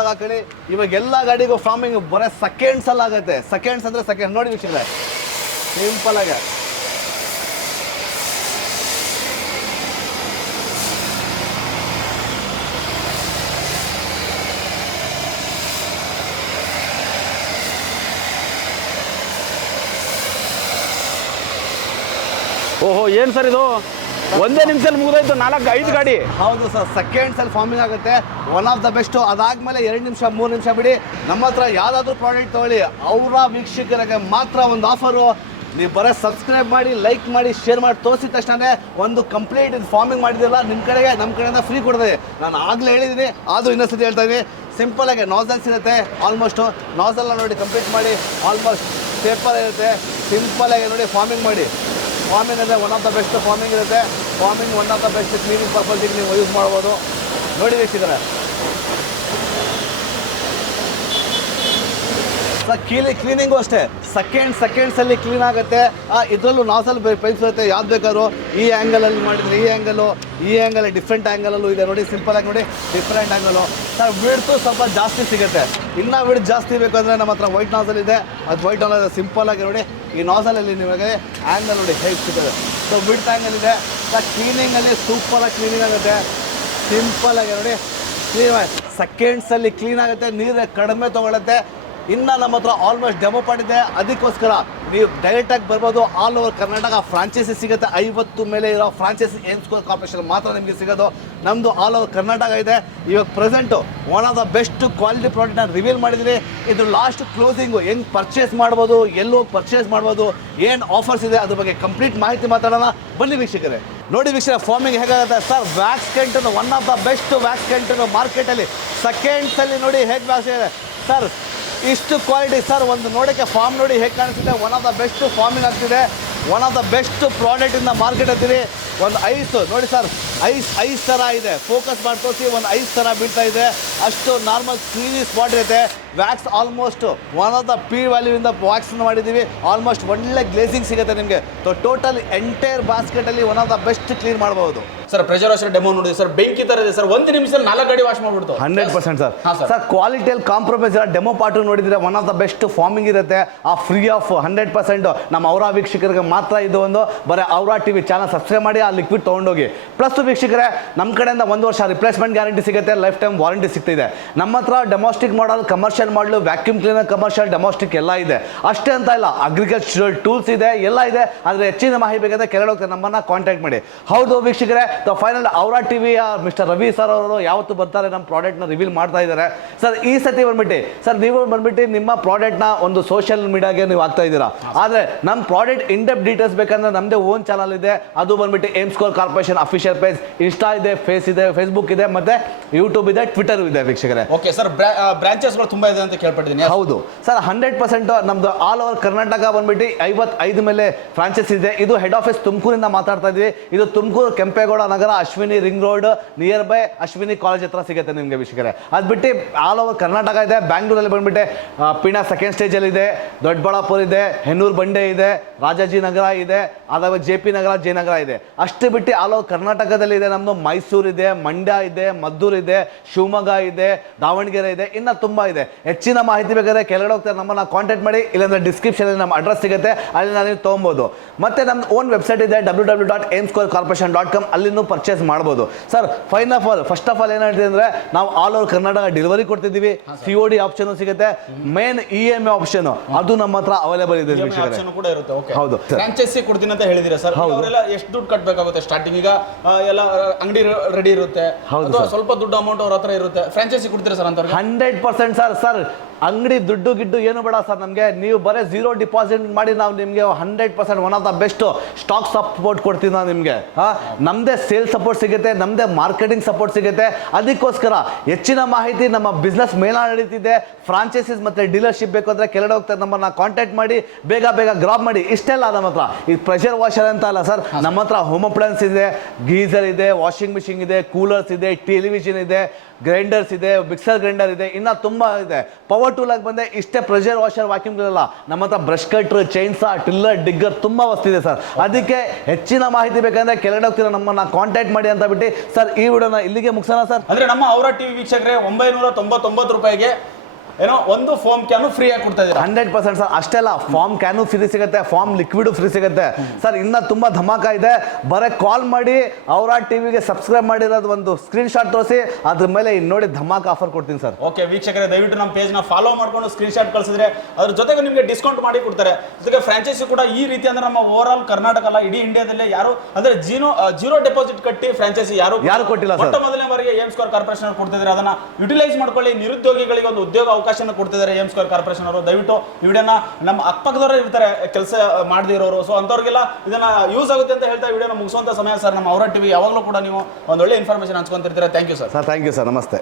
[SPEAKER 1] ಆಗಿ ಹಾಕೊಳ್ಳಿ. ಇವಾಗ ಎಲ್ಲ ಗಾಡಿಗೂ ಫಾರ್ಮಿಂಗ್ ಬರೀ ಸೆಕೆಂಡ್ಸಲ್ಲಿ ಆಗುತ್ತೆ. ಸೆಕೆಂಡ್ಸ್ ಅಂದರೆ ಸೆಕೆಂಡ್ ನೋಡಿ ವೀಕ್ಷಕರೇ ಸಿಂಪಲ್
[SPEAKER 2] ಏನು ಸರ್ ಇದು? ಒಂದೇ ನಿಮಿಷದಲ್ಲಿ ಮುಗಿದೋಯ್ತು, ನಾಲ್ಕು, ಐದು ಗಾಡಿ.
[SPEAKER 1] ಹೌದು ಸರ್ ಸೆಕೆಂಡ್ ಅಲ್ಲಿ ಫಾರ್ಮಿಂಗ್ ಆಗುತ್ತೆ. ಒನ್ ಆಫ್ ದ ಬೆಸ್ಟ್ ಅದಾದ್ಮೇಲೆ ಎರಡು ನಿಮಿಷ, ಮೂರು ನಿಮಿಷ ಬಿಡಿ. ನಮ್ಮ ಹತ್ರ ಯಾವ್ದಾದ್ರು ಪ್ರಾಡಕ್ಟ್ ತಗೊಳ್ಳಿ. ಅವರ ವೀಕ್ಷಕರಿಗೆ ಮಾತ್ರ ಒಂದು ಆಫರು ನೀವು ಬರೋ ಸಬ್ಸ್ಕ್ರೈಬ್ ಮಾಡಿ ಲೈಕ್ ಮಾಡಿ ಶೇರ್ ಮಾಡಿ, ತೋರಿಸಿದ ತಕ್ಷಣ ಒಂದು ಕಂಪ್ಲೀಟ್ ಇದು ಫಾರ್ಮಿಂಗ್ ಮಾಡಿದಿಲ್ಲ ನಿಮ್ಮ ಕಡೆಗೆ ನಮ್ಮ ಕಡೆಯಿಂದ ಫ್ರೀ ಕೊಡ್ತದೆ ನಾನು ಆಗಲೇ ಹೇಳಿದ್ದೀನಿ, ಆದರೂ ಇನ್ನೊಂದ್ಸತಿ ಹೇಳ್ತಾ ಇದ್ದೀನಿ ಸಿಂಪಲ್ ನಾಸಲ್ಸ್ ಇರುತ್ತೆ ಆಲ್ಮೋಸ್ಟು ನಾಸಲ್ನ ನೋಡಿ ಕಂಪ್ಲೀಟ್ ಮಾಡಿ ಆಲ್ಮೋಸ್ಟ್ ಪೇಪರ್ ಇರುತ್ತೆ. ಸಿಂಪಲ್ ನೋಡಿ ಫಾರ್ಮಿಂಗ್ ಮಾಡಿ. ಫಾರ್ಮಿಂಗ್ ಅಂದರೆ one of the best foaming ಇರುತ್ತೆ. Foaming one of the best cleaning ಪರ್ಪಸ್ಗೆ ನೀವು ಯೂಸ್ ಮಾಡ್ಬೋದು. ನೋಡಿ ವೀಕ್ಷಕರೇ. ಕೀಲಿ ಕ್ಲೀನಿಂಗು ಅಷ್ಟೇ. ಸೆಕೆಂಡ್ ಸೆಕೆಂಡ್ಸಲ್ಲಿ ಕ್ಲೀನ್ ಆಗುತ್ತೆ. ಇದರಲ್ಲೂ ನಾಸಲ್ ಪೈಪ್ಸ್ ಇರುತ್ತೆ. ಯಾವ್ದು ಬೇಕಾದ್ರು ಈ ಆ್ಯಂಗಲಲ್ಲಿ ಮಾಡಿದ್ರೆ ಈ ಆ್ಯಂಗಲು ಈ ಆ್ಯಂಗಲ್ ಡಿಫ್ರೆಂಟ್ ಆ್ಯಂಗಲಲ್ಲೂ ಇದೆ ನೋಡಿ ಸಿಂಪಲ್ ಆಗಿ ನೋಡಿ ಡಿಫ್ರೆಂಟ್ ಆ್ಯಂಗಲು ಸರ್ ವಿಡ್ತು ಸ್ವಲ್ಪ ಜಾಸ್ತಿ ಸಿಗುತ್ತೆ. ಇನ್ನೂ ವಿಡ್ ಜಾಸ್ತಿ ಬೇಕು ಅಂದರೆ ನಮ್ಮ ಹತ್ರ ವೈಟ್ ನಾಸಲ್ ಇದೆ. ಅದು ವೈಟ್ ನಾಸಲ್ ಸಿಂಪಲ್ ಆಗಿ ನೋಡಿ, ಈ ನಾಸಲಲ್ಲಿ ನಿಮಗೆ ಆ್ಯಂಗಲ್ ನೋಡಿ ಹೇಗೆ ಸಿಗುತ್ತೆ ಸೊ ವಿಡ್ ಆ್ಯಂಗಲ್ ಇದೆ. ಕ್ಲೀನಿಂಗಲ್ಲಿ ಸೂಪರಾಗಿ ಕ್ಲೀನಿಂಗ್ ಆಗುತ್ತೆ. ಸಿಂಪಲ್ ಆಗಿ ನೋಡಿ ಕ್ಲೀನ್ ಸೆಕೆಂಡ್ಸಲ್ಲಿ ಕ್ಲೀನ್ ಆಗುತ್ತೆ. ನೀರು ಕಡಿಮೆ ತೊಗೊಳುತ್ತೆ. ಇನ್ನು ನಮ್ಮ ಹತ್ರ ಆಲ್ಮೋಸ್ಟ್ ಡೆಮೋ ಮಾಡಿದೆ ಅದಕ್ಕೋಸ್ಕರ ನೀವು ಡೈರೆಕ್ಟಾಗಿ ಬರ್ಬೋದು. ಆಲ್ ಓವರ್ ಕರ್ನಾಟಕ ಫ್ರಾಂಚೈಸಿ ಸಿಗುತ್ತೆ. ಐವತ್ತು ಮೇಲೆ ಇರೋ ಫ್ರಾಂಚೈಸಿ ಏಮ್ ಸ್ಕೋರ್ ಕಾರ್ಪೊರೇಷನ್ ಮಾತ್ರ ನಿಮಗೆ ಸಿಗೋದು. ನಮ್ಮದು ಆಲ್ ಓವರ್ ಕರ್ನಾಟಕ ಇದೆ. ಇವಾಗ present one of the best quality ಪ್ರಾಡಕ್ಟ್ನ ರಿವೀಲ್ ಮಾಡಿದ್ರಿ ಇದು ಲಾಸ್ಟ್ ಕ್ಲೋಸಿಂಗು ಹೆಂಗೆ ಪರ್ಚೇಸ್ ಮಾಡ್ಬೋದು, ಎಲ್ಲೋ ಪರ್ಚೇಸ್ ಮಾಡ್ಬೋದು, ಏನು ಆಫರ್ಸ್ ಇದೆ ಅದ್ರ ಬಗ್ಗೆ ಕಂಪ್ಲೀಟ್ ಮಾಹಿತಿ ಮಾತಾಡೋಣ. ಬನ್ನಿ ವೀಕ್ಷಕರೇ. ನೋಡಿ ವೀಕ್ಷಕ ಫಾರ್ಮಿಂಗ್ ಹೇಗಾಗುತ್ತೆ? Sir wax ಕೆಂಟನ್ನು one of the best wax ಕೆಂಟನ್ನು ಮಾರ್ಕೆಟಲ್ಲಿ ಸೆಕೆಂಡ್ಸಲ್ಲಿ ನೋಡಿ ಹೇಗೆ ವ್ಯಾಕ್ಸ್ ಇದೆ. ಸರ್ ಇಷ್ಟು ಕ್ವಾಲಿಟಿ ಸರ್, ಒಂದು ನೋಡೋಕ್ಕೆ ಫಾರ್ಮ್ ನೋಡಿ ಹೇಗೆ ಕಾಣಿಸ್ತಿದೆ one of the best foaming ಆಗ್ತಿದೆ. ಒನ್ ಆಫ್ ದ ಬೆಸ್ಟ್ ಪ್ರಾಡಕ್ಟಿಂದ ಮಾರ್ಕೆಟ್ ಹತ್ತಿರಿ ಒಂದು ಐಸ್ ನೋಡಿ ಸರ್ ಐಸ್ ಐಸ್ ಥರ ಇದೆ. ಫೋಕಸ್ ಮಾಡ್ತೋಸಿ ಒಂದು ಐಸ್ ಥರ ಬೀಳ್ತಾ ಇದೆ. ಅಷ್ಟು ನಾರ್ಮಲ್ ಕ್ಲೀನಿ ಸ್ಪಾಟ್ ಇರುತ್ತೆ. Wax almost one of the P ವ್ಯಾಲ್ಯೂವಿಂದ ವ್ಯಾಕ್ಸನ್ನು ಮಾಡಿದ್ದೀವಿ. ಆಲ್ಮೋಸ್ಟ್ ಒಳ್ಳೆ ಗ್ಲೇಸಿಂಗ್ ಸಿಗುತ್ತೆ ನಿಮಗೆ. So total entire ಬಾಸ್ಕೆಟಲ್ಲಿ one of the best clean ಮಾಡ್ಬೋದು.
[SPEAKER 2] ಸರ್ ಪ್ರೆಷರ್ ವಾಷರ್ ಡೆಮೋ ನೋಡಿದೆ ಸರ್ ಬೆಂಕಿ ಥರ ಇದೆ. ಸರ್ ಒಂದು ನಿಮಿಷದಲ್ಲಿ ನಾಲ್ಕು ಗಡಿ wash ಮಾಡ್ಬಿಡ್ತು.
[SPEAKER 1] Hundred percent sir
[SPEAKER 2] sir.
[SPEAKER 1] Sir ಕ್ವಾಲಿಟಿಯಲ್ಲಿ compromise ಇಲ್ಲ ಡೆಮೋ ಪಾರ್ಟು ನೋಡಿದ್ರೆ one of the best foaming ಇರುತ್ತೆ. ಆ ಫ್ರೀ ಆಫ್ ಹಂಡ್ರೆಡ್ ಪರ್ಸೆಂಟ್ ನಮ್ಮ ಅವರ ವೀಕ್ಷಕರಿಗೆ ಮಾತ್ರ ಇದು ಒಂದು. ಬರೀ ಅವರ ಟಿವಿ ಚಾನಲ್ ಸಬ್ಸ್ಕ್ರೈಬ್ ಮಾಡಿ ಆ ಲಿಕ್ವಿಡ್ ತೊಗೊಂಡೋಗಿ. ಪ್ಲಸ್ ವೀಕ್ಷಕರೇ ನಮ್ಮ ಕಡೆಯಿಂದ ಒಂದು ವರ್ಷ ರಿಪ್ಲೇಸ್ಮೆಂಟ್ ಗ್ಯಾರಂಟಿ ಸಿಗುತ್ತೆ ಲೈಫ್ ಟೈಮ್ ವಾರಂಟಿ ಸಿಗ್ತಿದೆ. ನಮ್ಮ ಹತ್ರ domestic model commercial model vacuum cleaner commercial domestic ಎಲ್ಲ ಇದೆ. ಅಷ್ಟೇ ಅಂತ ಇಲ್ಲ ಅಗ್ರಿಕಲ್ಚರಲ್ ಟೂಲ್ಸ್ ಇದೆ, ಎಲ್ಲ ಇದೆ. ಆದರೆ ಹೆಚ್ಚಿನ ಮಾಹಿತಿ ಬೇಕಂದ್ರೆ ಕೆಳಗೆ ಹೋಗ್ತಾರೆ ನಮ್ಮನ್ನ ಕಾಂಟ್ಯಾಕ್ಟ್ ಮಾಡಿ. ಹೌದು ವೀಕ್ಷಕರೇ ಫೈನಲ್ ಅವರ ಟಿವಿಯ ಮಿಸ್ಟರ್ ರವಿ ಸರ್ ಅವರು ಯಾವತ್ತು ಬರ್ತಾರೆ ನಮ್ಮ ಪ್ರಾಡಕ್ಟ್ನ ರಿವೀಲ್ ಮಾಡ್ತಾ ಇದ್ದಾರೆ ಸರ್ ಈ ಸತಿ ಬಂದ್ಬಿಟ್ಟು ಸರ್ ನೀವು ಬಂದ್ಬಿಟ್ಟು ನಿಮ್ಮ ಪ್ರಾಡಕ್ಟ್ನ ಒಂದು ಸೋಷಿಯಲ್ ಮೀಡಿಯಾಗೆ ನೀವು ಆಗ್ತಾ ಇದ್ದೀರಾ? ಆದರೆ ನಮ್ಮ ಪ್ರಾಡಕ್ಟ್ ಇನ್ ಡೆಪ್ ಡೀಟೇಲ್ಸ್ ಬೇಕಂದ್ರೆ ನಮ್ಮದೇ ಓನ್ ಚಾನಲ್ ಇದೆ. ಅದು ಬಂದ್ಬಿಟ್ಟು M Square Corporation official page Insta ಇದೆ ಫೇಸ್ ಇದೆ ಫೇಸ್ಬುಕ್ ಇದೆ ಮತ್ತೆ ಯೂಟ್ಯೂಬ್ ಇದೆ ಟ್ವಿಟರ್ ಇದೆ ವೀಕ್ಷಕರೇ.
[SPEAKER 2] ಓಕೆ ಸರ್ ಬ್ರಾಂಚಸ್ಗಳು ತುಂಬಾ ಇದೆ ಅಂತ ಕೇಳ್ಪಟ್ಟಿದ್ದೀನಿ.
[SPEAKER 1] ಹೌದು. ಸರ್ ಹಂಡ್ರೆಡ್ ಪರ್ಸೆಂಟ್ ನಮ್ದು ಆಲ್ ಓವರ್ ಕರ್ನಾಟಕ ಬಂದ್ಬಿಟ್ಟು ಐವತ್ತೈದು ಮೇಲೆ ಫ್ರಾಂಚೈಸ್ ಇದೆ. ಇದು ಹೆಡ್ ಆಫೀಸ್ ತುಮಕೂರಿಂದ ಮಾತಾಡ್ತಾ ಇದ್ದೀವಿ. ಇದು Tumakuru Kempegowda Nagar Ashwini ring road nearby Ashwini college ಹತ್ರ ಸಿಗುತ್ತೆ ನಿಮಗೆ ವೀಕ್ಷಕರೇ. ಅದು ಬಿಟ್ಟು ಆಲ್ ಓವರ್ ಕರ್ನಾಟಕ ಇದೆ. ಬ್ಯಾಂಗ್ಳೂರಲ್ಲಿ ಬಂದ್ಬಿಟ್ಟು ಪೀಣಾ ಸೆಕೆಂಡ್ ಸ್ಟೇಜಲ್ಲಿ ಇದೆ ದೊಡ್ಡಬಳ್ಳಾಪುರ ಇದೆ ಹೆನ್ನೂರು ಬಂಡೆ ಇದೆ ರಾಜಾಜಿ ನಗರ ಇದೆ ಅದಾದ ಜೆ ಪಿ ನಗರ ಜಯನಗರ ಇದೆ. ಅಷ್ಟು ಬಿಟ್ಟು ಆಲ್ ಓವರ್ ಕರ್ನಾಟಕದಲ್ಲಿ ಇದೆ ನಮ್ಮದು ಮೈಸೂರು ಇದೆ ಮಂಡ್ಯ ಇದೆ ಮದ್ದೂರು ಇದೆ ಶಿವಮೊಗ್ಗ ಇದೆ ದಾವಣಗೆರೆ ಇದೆ ಇನ್ನು ತುಂಬ ಇದೆ. ಹೆಚ್ಚಿನ ಮಾಹಿತಿ ಬೇಕಾದ್ರೆ ಕೆಳಗಡೆ ಹೋಗ್ತಾರೆ ನಮ್ಮನ್ನ ಕಾಂಟ್ಯಾಕ್ಟ್ ಮಾಡಿ ಇಲ್ಲಾಂದರೆ ಡಿಸ್ಕ್ರಿಪ್ಷನ್ ನಮ್ಮ ಅಡ್ರೆಸ್ ಸಿಗುತ್ತೆ ಅಲ್ಲಿ ನಾನು ನೀವು ತೊಗೊಬೋದು. ಮತ್ತೆ ನಮ್ಮ ಓನ್ ವೆಬ್ಸೈಟ್ ಇದೆ W W dot aim score corporation dot com ಅಲ್ಲಿನೂ ಪರ್ಚೇಸ್ ಮಾಡ್ಬೋದು. Sir fine of all first of all ಏನು ಹೇಳ್ತೀವಿ ಅಂದರೆ ನಾವು ಆಲ್ ಓವರ್ ಕರ್ನಾಟಕ ಡೆಲಿವರಿ ಕೊಡ್ತಿದ್ದೀವಿ ಸಿ ಒ ಡಿ ಆಪ್ಷನ್ ಸಿಗುತ್ತೆ main E M I option ಅದು ನಮ್ಮ ಹತ್ರ ಅವೈಲೇಬಲ್ ಇದೆ
[SPEAKER 2] ಆಪ್ಷನ್ ಕೂಡ ಇರುತ್ತೆ ಓಕೆ
[SPEAKER 1] ಹೌದು.
[SPEAKER 2] ಫ್ರಾಂಚೈಸಿ ಕೊಡ್ತೀನಿ ಅಂತ ಹೇಳಿದಿರ ಸರ್. ಅವರೆಲ್ಲ ಎಷ್ಟು ದುಡ್ಡು ಕಟ್ಟಬೇಕಾಗುತ್ತೆ ಸ್ಟಾರ್ಟಿಂಗ್ ಈಗ ಆ, ಎಲ್ಲ ಅಂಗಡಿ ರೆಡಿ ಇರುತ್ತೆ. ಅಥವಾ ಸ್ವಲ್ಪ ದುಡ್ಡು ಅಮೌಂಟ್ ಅವ್ರ ಹತ್ರ ಇರುತ್ತೆ. ಫ್ರಾಂಚೈಸಿ ಕೊಡ್ತೀರಾ ಸರ್ ಅಂತ
[SPEAKER 1] ಹಂಡ್ರೆಡ್ ಪರ್ಸೆಂಟ್ ಸರ್ ಸರ್ ಅಂಗಡಿ ದುಡ್ಡು ಗಿಡ್ಡು ಏನು ಬೇಡ ಸರ್ ನಮಗೆ. ನೀವು ಬರೀ ಝೀರೋ ಡಿಪಾಸಿಟ್ ಮಾಡಿ ನಾವು ನಿಮಗೆ hundred percent one of the best stock support ಕೊಡ್ತೀವಿ ನಾವು ನಿಮಗೆ. ಹಾಂ ನಮ್ಮದೇ ಸೇಲ್ ಸಪೋರ್ಟ್ ಸಿಗುತ್ತೆ ನಮ್ಮದೇ ಮಾರ್ಕೆಟಿಂಗ್ ಸಪೋರ್ಟ್ ಸಿಗುತ್ತೆ. ಅದಕ್ಕೋಸ್ಕರ ಹೆಚ್ಚಿನ ಮಾಹಿತಿ ನಮ್ಮ ಬಿಸ್ನೆಸ್ ಮೇಲ ನಡೀತಿದೆ ಫ್ರಾಂಚೈಸಿಸ್ ಮತ್ತು ಡೀಲರ್ಶಿಪ್ ಬೇಕು ಅಂದರೆ ಕೆಳಗಡೆ ಹೋಗ್ತಾರೆ ನಮ್ಮನ್ನ ಕಾಂಟ್ಯಾಕ್ಟ್ ಮಾಡಿ, ಬೇಗ ಬೇಗ ಗ್ರಾಪ್ ಮಾಡಿ. ಇಷ್ಟೆಲ್ಲ ನಮ್ಮ ಹತ್ರ. ಈ ಪ್ರೆಷರ್ ವಾಷರ್ ಅಂತ ಅಲ್ಲ ಸರ್, ನಮ್ಮ ಹತ್ರ ಹೋಮ್ ಅಪ್ಲಯನ್ಸ್ ಇದೆ, ಗೀಸರ್ ಇದೆ ವಾಷಿಂಗ್ ಮಿಷಿನ್ ಇದೆ ಕೂಲರ್ಸ್ ಇದೆ ಟೆಲಿವಿಷನ್ ಇದೆ ಗ್ರೈಂಡರ್ಸ್ ಇದೆ ಮಿಕ್ಸರ್ ಗ್ರೈಂಡರ್ ಇದೆ, ಇನ್ನೂ ತುಂಬ ಇದೆ. ಪವರ್ ಟೂಲ್ ಆಗಿ ಬಂದೆ. ಇಷ್ಟೇ ಪ್ರೆಷರ್ ವಾಷರ್ ವಾಕ್ಯೂಮ್ ಇರಲ್ಲ ನಮ್ಮ ಹತ್ರ brush cutter chainsaw tiller digger ತುಂಬಾ ವಸ್ತು ಇದೆ ಸರ್ ಅದಕ್ಕೆ ಹೆಚ್ಚಿನ ಮಾಹಿತಿ ಬೇಕಂದ್ರೆ ಕೆಳಗಡೆ ಹೋಗ್ತೀರಾ, ನಮ್ಮನ್ನ ಕಾಂಟ್ಯಾಕ್ಟ್ ಮಾಡಿ ಅಂತ ಬಿಟ್ಟು ಸರ್ ಈ ವಿಡಿಯೋನ ಇಲ್ಲಿಗೆ ಮುಗಿಸೋಣ ಸರ್
[SPEAKER 2] ಅಂದ್ರೆ ನಮ್ಮ ಅವರ ಟಿವಿ ವೀಕ್ಷಕರೇ, ಒಂಬೈನೂರ ತೊಂಬತ್ತೊಂಬತ್ತು ರೂಪಾಯಿಗೆ ಏನೋ ಒಂದು ಫಾರ್ಮ್ ಕ್ಯಾನು ಫ್ರೀ ಆಗಿ ಕೊಡ್ತಾ ಇದ್ದಾರೆ?
[SPEAKER 1] ಹಂಡ್ರೆಡ್ ಪರ್ಸೆಂಟ್ ಸರ್ ಅಷ್ಟೆಲ್ಲ ಫಾರ್ಮ್ ಕ್ಯಾನು ಫ್ರೀ ಸಿಗುತ್ತೆ ಫಾರ್ಮ್ ಲಿಕ್ವಿಡ್ ಫ್ರೀ ಸಿಗುತ್ತೆ. ಸರ್ ಇನ್ನ ತುಂಬಾ ಧಮಾಕ ಇದೆ. ಬರೀ ಕಾಲ್ ಮಾಡಿ ಅವರ ಟಿವಿಗೆ ಸಬ್ಸ್ಕ್ರೈಬ್ ಮಾಡಿರೋದು ಒಂದು ಸ್ಕ್ರೀನ್ ಶಾಟ್ ತೋರಿಸಿ ಅದ್ರ ಮೇಲೆ ನೋಡಿ ಧಮಾಕ ಆಫರ್ ಕೊಡ್ತೀನಿ ಸರ್.
[SPEAKER 2] ಓಕೆ ವೀಕ್ಷಕರೇ ದಯವಿಟ್ಟು ನಮ್ಮ ಪೇಜ್ನ ಫಾಲೋ ಮಾಡ್ಕೊಂಡು ಸ್ಕ್ರೀನ್ ಶಾಟ್ ಕಳಿಸಿದ್ರೆ ಅದ್ರ ಜೊತೆಗೆ ನಿಮಗೆ ಡಿಸ್ಕೌಂಟ್ ಮಾಡಿ ಕೊಡ್ತಾರೆ. ಜೊತೆಗೆ ಫ್ರಾಂಚೈಸಿ ಕೂಡ ಈ ರೀತಿ ಅಂದ್ರೆ ನಮ್ಮ ಓವರ್ ಆಲ್ ಕರ್ನಾಟಕ ಅಲ್ಲ ಇಡೀ ಇಂಡಿಯಾದಲ್ಲೇ ಯಾರು ಅಂದ್ರೆ ಜೀರೋ ಜೀರೋ ಡೆಪಾಸಿಟ್ ಕಟ್ಟಿ ಫ್ರಾಂಚೈಸಿ ಯಾರು
[SPEAKER 1] ಯಾರು ಕೊಟ್ಟಿಲ್ಲ.
[SPEAKER 2] ಮೊಟ್ಟ ಮೊದಲನೇ ಬಾರಿಗೆ ಏಮ್ ಸ್ಕೋರ್ ಕಾರ್ಪೊರೇಷನ್ ಕೊಡ್ತಿದ್ರೆ. ಅದನ್ನ ಯುಟಿಲೈಸ್ ಮಾಡ್ಕೊಳ್ಳಿ ನಿರುದ್ಯೋಗಿಗಳಿಗೆ ಒಂದು ಉದ್ಯೋಗ ಅವಕಾಶ ಕೊಡ್ತಿದ್ದಾರೆ ಎಂ ಸ್ಕ್ವೇರ್ ಕಾರ್ಪೊರೇಷನ್ ಅವರು. ದಯವಿಟ್ಟು ಈ ವಿಡಿಯೋನ ನಮ್ಮ ಅಕ್ಕಪಕ್ಕದವರೇ ಇರ್ತಾರೆ, ಕೆಲಸ ಮಾಡದಿರೋರು. ಸೊ ಅಂಥವ್ರಿಗೆಲ್ಲ ಇದನ್ನ ಯೂಸ್ ಆಗುತ್ತೆ ಅಂತ ಹೇಳ್ತಾ ವಿಡಿಯೋನ ಮುಗಿಸುವಂಥ ಸಮಯ ಸರ್. ನಮ್ಮ ಅವರ ಟಿವಿ ಯಾವಾಗಲೂ ಕೂಡ ನೀವು ಒಂದು ಒಳ್ಳೆ information ಹಂಚ್ಕೊಂತಿರ್ತೀರಾ. Thank you sir
[SPEAKER 1] sir thank you sir ನಮಸ್ತೆ.